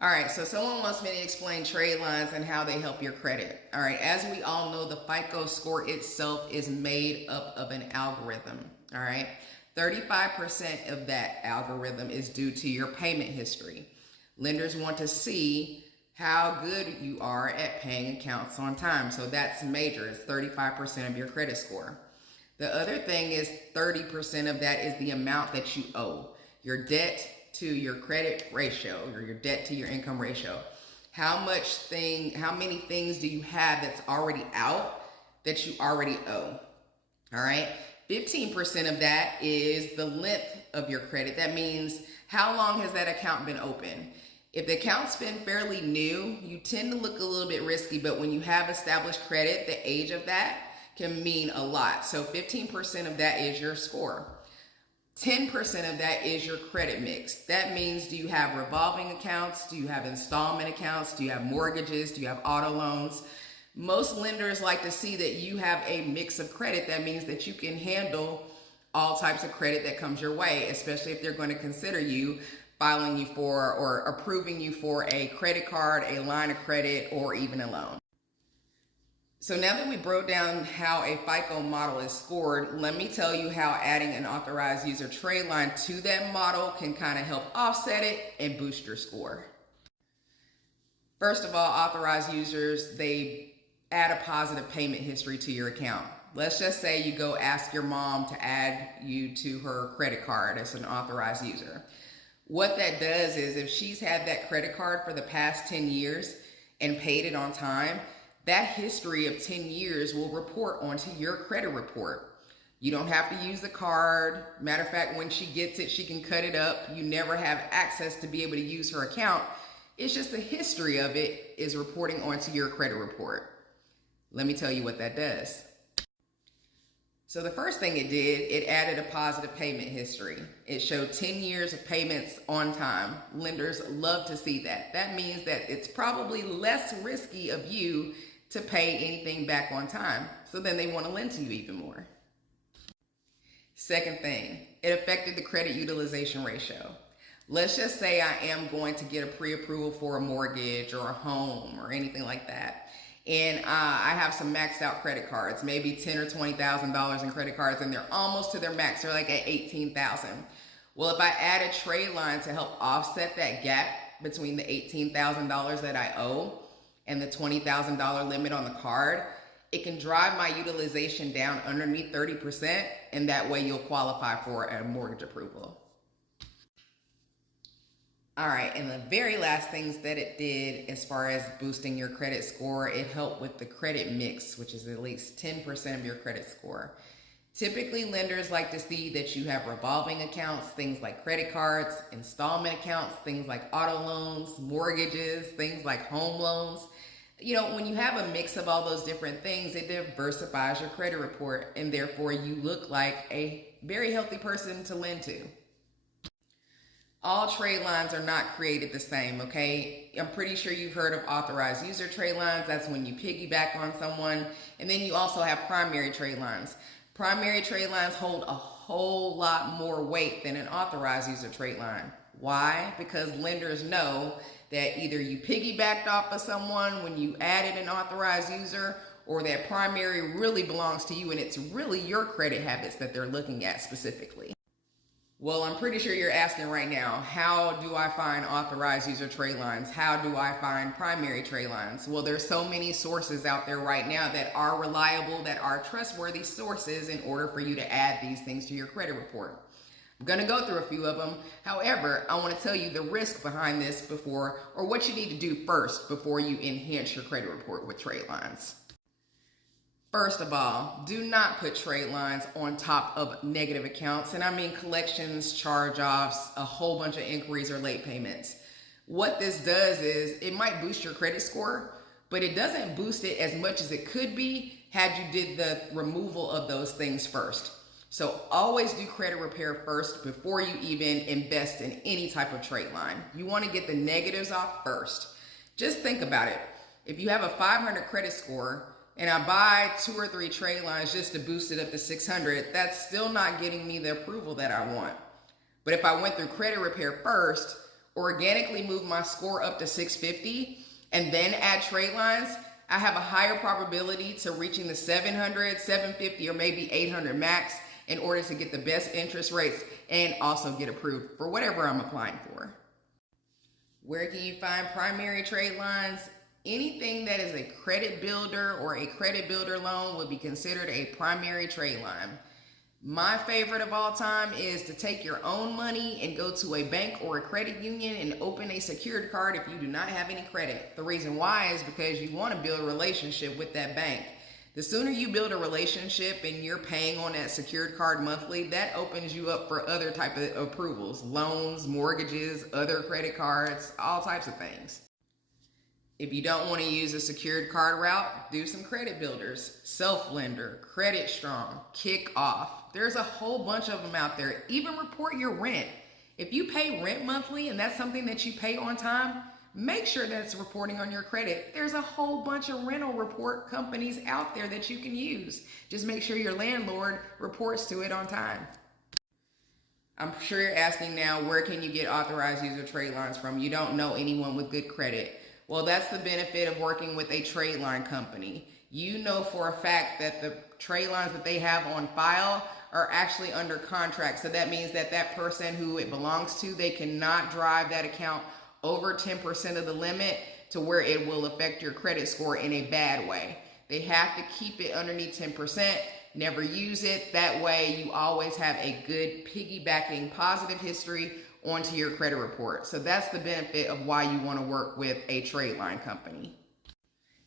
All right, so someone wants me to explain trade lines and how they help your credit. All right, as we all know, the FICO score itself is made up of an algorithm. All right, 35% of that algorithm is due to your payment history. Lenders want to see how good you are at paying accounts on time. So that's major, it's 35% of your credit score. The other thing is 30% of that is the amount that you owe. Your debt to your credit ratio or your debt to your income ratio. How many things do you have that's already out that you already owe? All right. 15% of that is the length of your credit. That means how long has that account been open? If the account's been fairly new, you tend to look a little bit risky, but when you have established credit, the age of that can mean a lot. So 15% of that is your score. 10% of that is your credit mix. That means, do you have revolving accounts? Do you have installment accounts? Do you have mortgages? Do you have auto loans? Most lenders like to see that you have a mix of credit. That means that you can handle all types of credit that comes your way, especially if they're going to consider you filing you for or approving you for a credit card, a line of credit, or even a loan. So now that we broke down how a FICO model is scored, let me tell you how adding an authorized user trade line to that model can kind of help offset it and boost your score. First of all, authorized users, they add a positive payment history to your account. Let's just say you go ask your mom to add you to her credit card as an authorized user. What that does is if she's had that credit card for the past 10 years and paid it on time, that history of 10 years will report onto your credit report. You don't have to use the card. Matter of fact, when she gets it, she can cut it up. You never have access to be able to use her account. It's just the history of it is reporting onto your credit report. Let me tell you what that does. So the first thing it did, it added a positive payment history. It showed 10 years of payments on time. Lenders love to see that. That means that it's probably less risky of you to pay anything back on time. So then they want to lend to you even more. Second thing, it affected the credit utilization ratio. Let's just say I am going to get a pre-approval for a mortgage or a home or anything like that. And I have some maxed out credit cards, maybe $10,000 or $20,000 in credit cards, and they're almost to their max. They're like at $18,000. Well, if I add a trade line to help offset that gap between the $18,000 that I owe and the $20,000 limit on the card, it can drive my utilization down underneath 30%, and that way you'll qualify for a mortgage approval. All right, and the very last things that it did as far as boosting your credit score, it helped with the credit mix, which is at least 10% of your credit score. Typically, lenders like to see that you have revolving accounts, things like credit cards, installment accounts, things like auto loans, mortgages, things like home loans. You know, when you have a mix of all those different things, it diversifies your credit report, and therefore you look like a very healthy person to lend to. All trade lines are not created the same, okay? I'm pretty sure you've heard of authorized user trade lines. That's when you piggyback on someone. And then you also have primary trade lines. Primary trade lines hold a whole lot more weight than an authorized user trade line. Why? Because lenders know that either you piggybacked off of someone when you added an authorized user, or that primary really belongs to you and it's really your credit habits that they're looking at specifically. Well, I'm pretty sure you're asking right now, how do I find authorized user trade lines? How do I find primary trade lines? Well, there's so many sources out there right now that are reliable, that are trustworthy sources in order for you to add these things to your credit report. I'm going to go through a few of them. However, I want to tell you the risk behind this before, or what you need to do first before you enhance your credit report with trade lines. First of all, do not put trade lines on top of negative accounts. And I mean collections, charge-offs, a whole bunch of inquiries or late payments. What this does is it might boost your credit score, but it doesn't boost it as much as it could be had you did the removal of those things first. So always do credit repair first before you even invest in any type of trade line. You want to get the negatives off first. Just think about it. If you have a 500 credit score, and I buy 2 or 3 trade lines just to boost it up to 600, that's still not getting me the approval that I want. But if I went through credit repair first, organically move my score up to 650 and then add trade lines, I have a higher probability to reaching the 700, 750, or maybe 800 max in order to get the best interest rates and also get approved for whatever I'm applying for. Where can you find primary trade lines? Anything that is a credit builder or a credit builder loan would be considered a primary trade line. My favorite of all time is to take your own money and go to a bank or a credit union and open a secured card if you do not have any credit. The reason why is because you want to build a relationship with that bank. The sooner you build a relationship and you're paying on that secured card monthly, that opens you up for other type of approvals, loans, mortgages, other credit cards, all types of things. If you don't want to use a secured card route, do some credit builders, Self-Lender, Credit Strong, Kick Off. There's a whole bunch of them out there. Even report your rent. If you pay rent monthly and that's something that you pay on time, make sure that's reporting on your credit. There's a whole bunch of rental report companies out there that you can use. Just make sure your landlord reports to it on time. I'm sure you're asking now, where can you get authorized user trade lines from? You don't know anyone with good credit. Well, that's the benefit of working with a trade line company. You know for a fact that the trade lines that they have on file are actually under contract. So that means that that person who it belongs to, they cannot drive that account over 10% of the limit to where it will affect your credit score in a bad way. They have to keep it underneath 10%, never use it. That way you always have a good piggybacking positive history onto your credit report. So that's the benefit of why you want to work with a trade line company.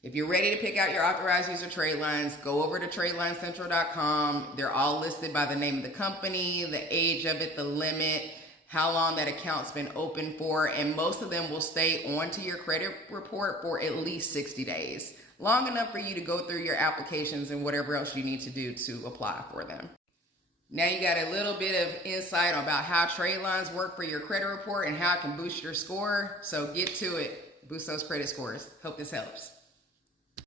If you're ready to pick out your authorized user trade lines, go over to tradelinescentral.com. They're all listed by the name of the company, the age of it, the limit, how long that account's been open for, and most of them will stay onto your credit report for at least 60 days. Long enough for you to go through your applications and whatever else you need to do to apply for them. Now you got a little bit of insight about how trade lines work for your credit report and how it can boost your score. So get to it. Boost those credit scores. Hope this helps.